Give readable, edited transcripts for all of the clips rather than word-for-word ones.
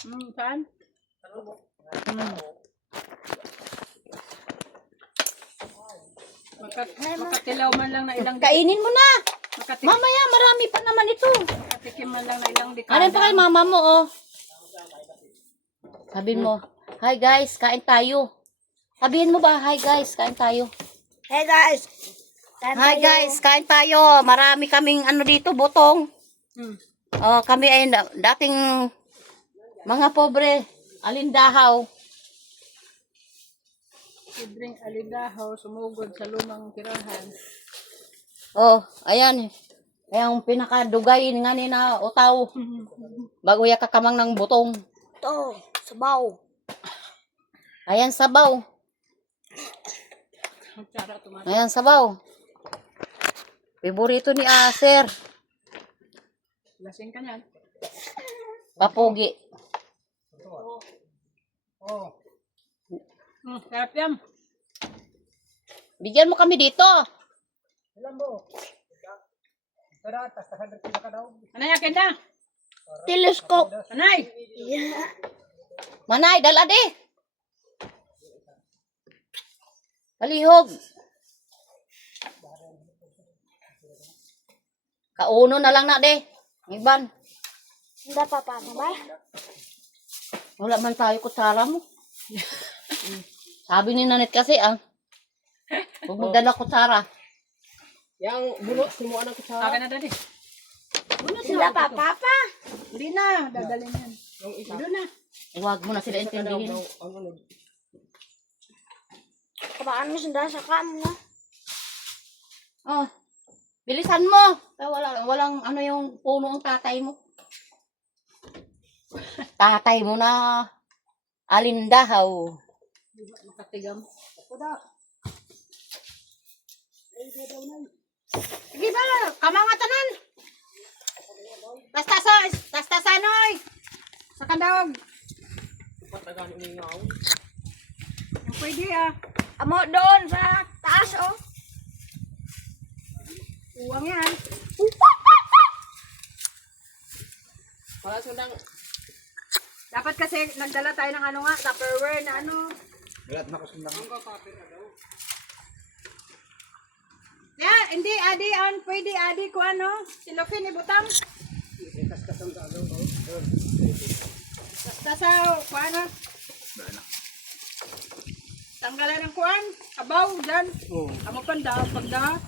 Saan? Makatilaw man lang na ilang Kainin mo na. makatikim, Mamaya, marami pa naman ito. makatikim man lang na ilang dekada. Ano pa kay mama mo, oh? Sabihin mo, hi guys, kain tayo. Sabihin mo ba, hi guys, kain tayo. Hey guys! Hi guys, kain tayo. Marami kaming ano dito, butong. Oh, kami ay dating mga pobre, alindahaw. Libreng alidahaw, sumugod sa lumang tirahan. Oh, ayan. Yung pinakadugay nga ni na utaw. Bago ya kakamang ng butong. Ito, sabaw. Ayan sabaw. Tsara tumat. Ayan sabaw. Favorito ni Aser. Lasing ka niyan. Papugi. Sarap yan. Bigyan mo kami dito. Anay, akin na. Telescope. Anay. Manay, dala di. Palihog. Kauno na lang na de. Iban. Hindi pa pa ba? Wala man tayo kutsara mo. Sabi ni Nanit kasi huwag magdala kutsara. Yang bunot, simuan ang kutsara. Akin na dali. Hindi pa pa. Hindi na. Dadalhin yan. Yung isa. Doon na. Huwag mo na sila intindihin. Ang ano. Kabaan mo sunda sa kam na. Oh, bilisan mo. Walang ano yung puno ng tatay mo. Tatay mo na alindahaw. Makatigam. Sige ba? Kamangatanan. Basta noy. Sa kandawag. Patagan ni ngaw. Yung pwede Amo doon sa taas oh. Uwang yan. Para sundang. Dapat kasi nagdala tayo ng ano nga, Tupperware na ano. Wala na ko sundang. Yeah, hindi, adi, pwede, adi ko ano, silofin, ibutang. Basta sa, kuano. Tanggalan ng kuan, abaw, dyan. Amo panda, pagda.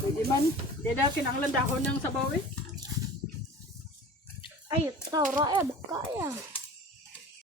Pwede man, di na kinanglan dahon ng sabaw eh. Ay, ito, raya, baka yan.